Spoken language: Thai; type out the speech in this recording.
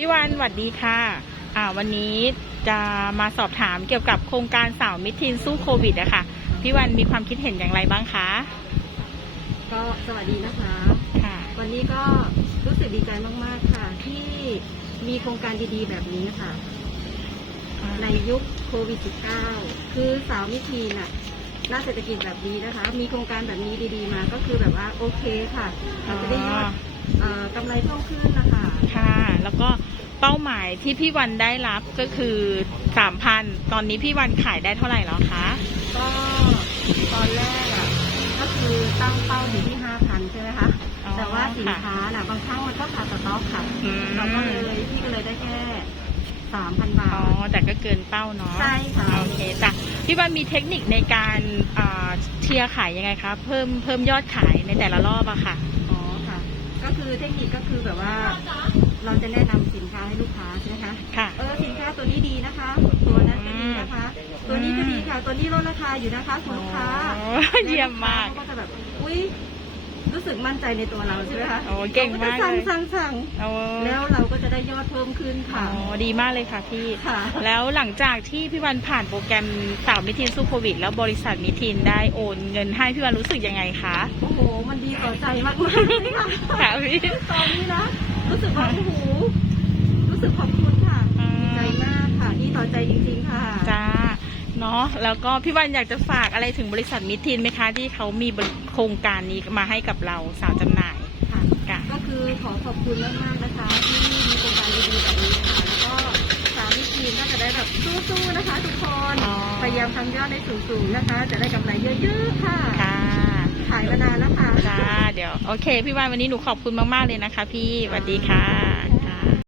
พี่วันสวัสดีค่ะอ่าวันนี้จะมาสอบถามเกี่ยวกับโครงการสาวมิตรทีนสู้โควิดอะค่ะพี่วันมีความคิดเห็นอย่างไรบ้างคะก็สวัสดีนะคะค่ะ วันนี้ก็รู้สึกดีใจมากๆค่ะ ที่มีโครงการดีๆ แบบนี้ค่ะ ในยุคโควิด -19 คือสาวมิทีนอะน่าเศรษฐกิจแบบนี้นะคะ มีโครงการแบบนี้ดีๆ มาก็คือแบบว่าโอเคค่ะเราจะได้ยอดเอ่อ กำไรเพิ่มขึ้นนะคะค่ะ แล้วก็เป้าหมายที่พี่วันได้รับก็คือสามพันตอนนี้พี่วันขายได้เท่าไหร่แล้วคะก็ตอนแรกอะก็คือตั้งเป้าอยู่ที่5,000ใช่ไหมคะอ๋อแต่ว่าสินค่ะค้าน่ะบางครั้งมันก็ขาดสต็อกค่ะอืมเราก็เลยพี่ก็เลยได้แค่สามพันบาอ๋อทแต่ก็เกินเป้าเนาะใช่ค่ะโอเคจ้ะพี่วันมีเทคนิคในการอ่าเชียร์ขายยังไงคะเพิ่มเพิ่มยอดขายในแต่ละรอบอะค่ะอ๋อค่ะก็คือ เทคนิคก็คือแบบว่า เราจะแนะนำสินค้าให้ลูกค้าใช่ไหมคะค่ะเออสินค้าตัวนี้ดีนะคะ ตัวนั้นก็ดีนะคะ ตัวนี้ก็ดีค่ะ ตัวนี้ลดราคาอยู่นะคะคุณลูกค้าอ๋อเยี่ยมมากแล้วลูค้เขาก็จะแบบอุ้ย รู้สึกมั่นใจในตัวเราใช่ไหมคะโอ้เก่งมากขจะสั่งเลยสั่งสั่งโอ้แล้วเราก็จะได้ยอดเพิ่มขึ้นอ๋ค่ะอดีมากเลยค่ะพี่ ค่ะ แล้วหลังจากที่พี่วันผ่านโปรแกรมสาวมิทีนสู้โควิด แล้วบริษัทมิทีนได้โอนเงินให้พี่วันรู้สึกยังไงคะโอ้โห มันดีต่อใจมากๆเลยค่ะค่ะพี่ ตอนนี้นะ รู้สึกว่าโอ้โหรู้สึกขอบคุณค่ะอืมดีใจมากค่ะดีต่อใจจริงๆค่ะ จ้า เนาะแล้วก็พี่วันอยากจะฝากอะไรถึงบริษัทมิทีนไหมคะ ที่เขามีบริโครงการนี้มาให้กับเราสาวจำหน่ายค่ะค่ะก็คือขอขอบคุณมากๆนะคะ ที่มีโครงการดีๆแบบนี้ค่ะแล้วก็สามวิทีมก็จะได้แบบสู้ๆนะคะ ทุกคนอ๋อ พยายามทำยอดให้สูงๆนะคะ จะได้กำไรเยอะๆค่ะค่ะขายมานานแล้วค่ะ จ้าเดี๋ยวโอเค พี่วันวันนี้หนูขอบคุณมากๆเลยนะคะ พี่สวัสดีค่ะ